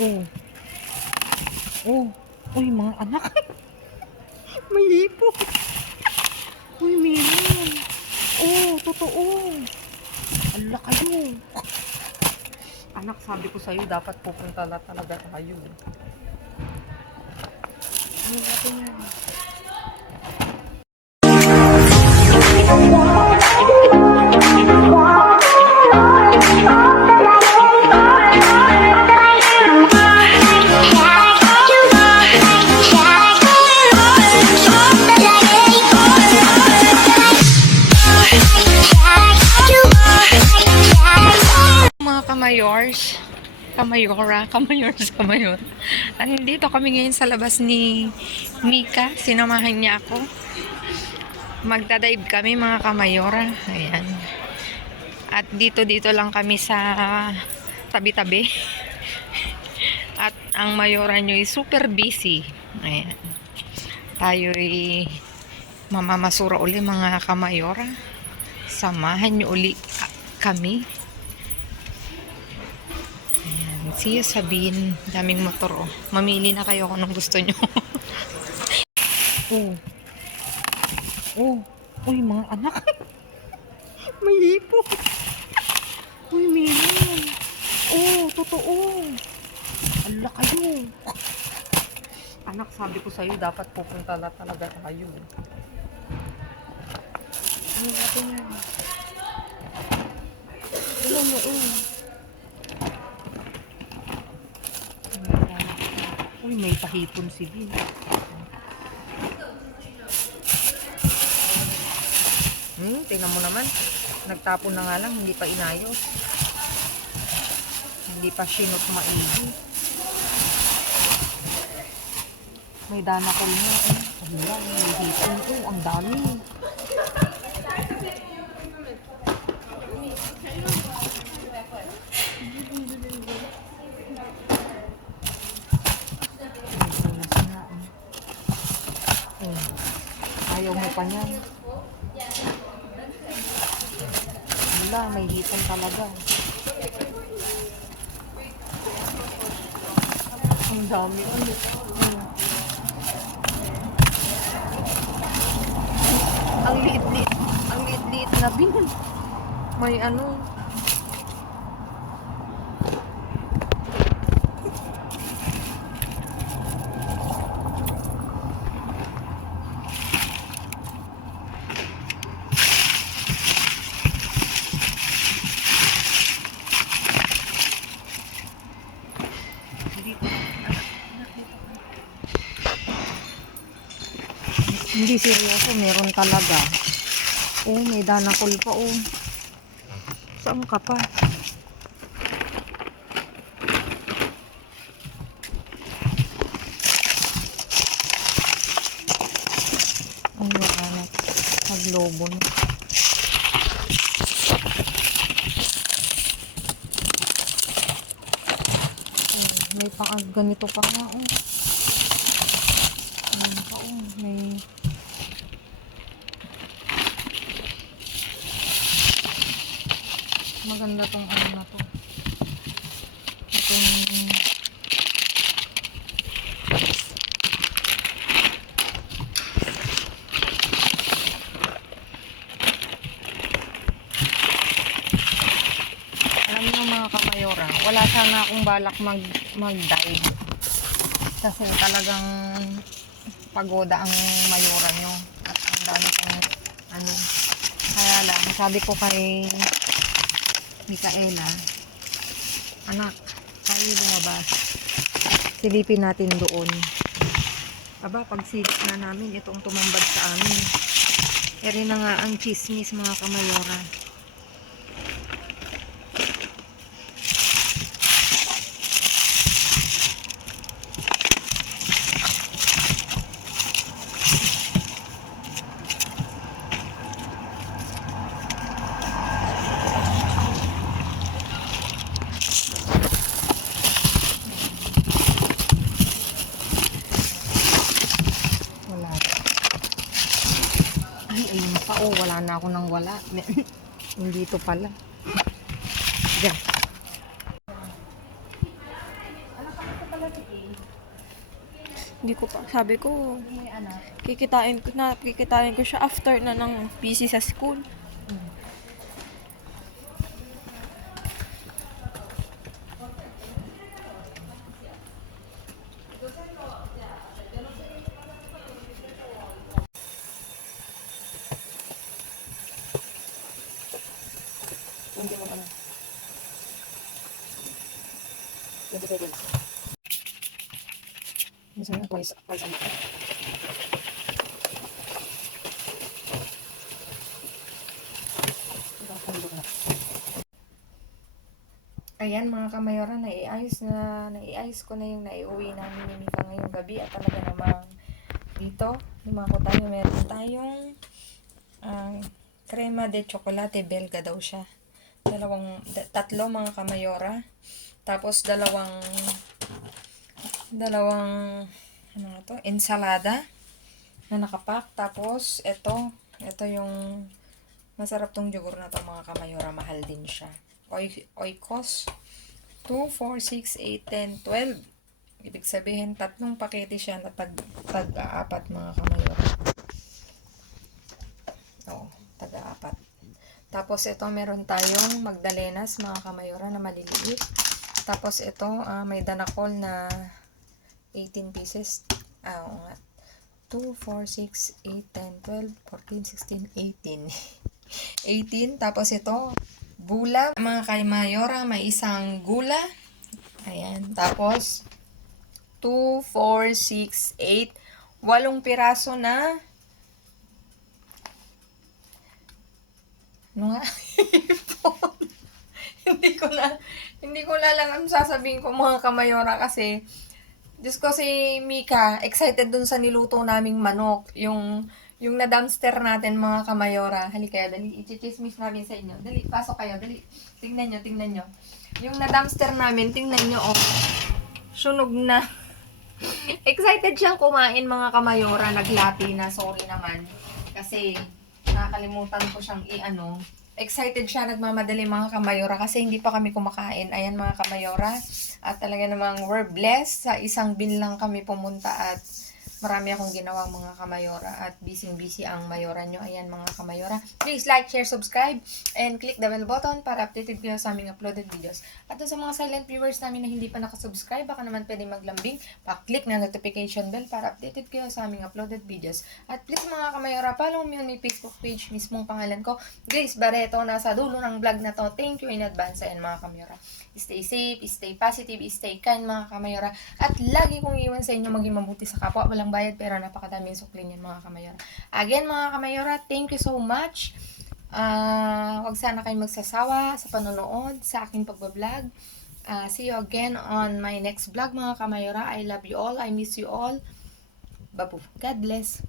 Oh, oh, uy mga anak. May hipo. Uy, meron. Oh, totoo. Ala kayo. Anak, sabi ko sa'yo, dapat pupunta na talaga tayo. Ano natin yan? Mga kamayors, kamayor. Andito kami ngayon sa labas ni Mika. Sinamahan niya ako. Magdadive kami mga kamayora. Ayan. At dito lang kami sa tabi-tabi. At ang mayora nyo ay super busy. Ayan. Tayo'y mamamasura uli mga kamayora. Samahan nyo uli kami. See you, Sabine. Daming motor, oh. Mamili na kayo kung anong gusto nyo. Oh. Oh. Uy, mga anak. May hipo. Uy, meron. Oh, totoo. Ala kayo. Anak, sabi ko sa'yo, dapat pupunta na talaga tayo. Ano natin yan? Ilan mo, Uy, may pahipon si Bin. Tingnan mo naman. Nagtapon na nga lang, hindi pa inayos. Hindi pa sinot maigi. May danakol nga. Wala, may hipon. Oh, ang dami. Ayaw mo pa niyan. Wala, may hipon talaga. Ang dami. Ang liit na bin. May ano. Hindi seryoso, meron talaga. Oh, may danakol pa, oh. Saan ka pa? Ay, wala na. Maglobo na. May ganito pa nga, oh. May maganda tong ano na to. Itong alam niyo mga kamayora, wala sana akong balak mag-dive. Kasi talagang pagoda ang mayora nyo. At ang dami kong ano. Kaya lang, sabi ko kay Mikaela, anak, tayo lumabas. Silipin natin doon. Aba, pag silip na namin, itong tumambad sa amin. Eri na nga ang chismis mga kamayora. Ayun pa, oh, wala na ako nang wala. Hindi to pala. Diyan. Hindi ko pa. Sabi ko, May anak. kikitain ko siya after na ng busy sa school. Hindi mo pa na. Hindi pwede. Minsan na twice a week. Ayan mga kamayora, naiayos ko na yung naiuwi namin ni Mika ngayong gabi at talaga namang dito, lumako tayo, meron tayong crema de chocolate belga daw siya. Tatlo mga kamayora. Tapos dalawang ano nga to, ensalada na nakapak. Tapos ito yung masarap tong yogurt na to mga kamayora, mahal din siya. Oikos 2, 4, 6, 8, 10, 12. Ibig sabihin, tatlong pakete siya na tag-apat mga kamayora. Oo, tag-apat. Tapos ito, meron tayong magdalenas mga kamayora na maliliit. Tapos ito, may danakol na 18 pieces. Oo nga. 2, 4, 6, 8, 10, 12, 14, 16, 18. 18. Tapos ito, gula. Mga kamayora, may isang gula. Ayan. Tapos, 2, 4, 6, 8. 8 piraso na ano nga? hindi ko na lang ang sasabihin ko mga kamayora kasi Diyos ko si Mika, excited dun sa niluto naming manok. Yung na-dumpster natin mga kamayora. Halika kayo, dali. I-chismis namin sa inyo. Dali, pasok kayo, dali. Tingnan nyo. Yung na-dumpster namin, tingnan nyo, oh. Sunog na. Excited siyang kumain mga kamayora. Naglapi na, sorry naman. Kasi, nakakalimutan ko siyang excited siya, nagmamadali mga kamayora kasi hindi pa kami kumakain. Ayan mga kamayora. At talaga namang we're blessed. Sa isang bin lang kami pumunta at marami akong ginawang mga kamayora at busy ang mayora nyo. Ayan mga kamayora. Please like, share, subscribe, and click the bell button para updated kayo sa aming uploaded videos. At sa mga silent viewers namin na hindi pa nakasubscribe, baka naman pwede maglambing, pa-click na notification bell para updated kayo sa aming uploaded videos. At please mga kamayora, follow me on my Facebook page, mismong pangalan ko, Grace Barreto, nasa dulo ng vlog na to. Thank you in advance. Ayan mga kamayora. Stay safe, stay positive, stay kind mga kamayora. At lagi kong iwan sa inyo maging mabuti sa kapwa. Walang bayad pero napakadaming suklin yan mga kamayora. Again mga kamayora, thank you so much. Wag sana kayong magsasawa sa panonood sa aking pagbablog. See you again on my next vlog mga kamayora. I love you all. I miss you all. Babu. God bless.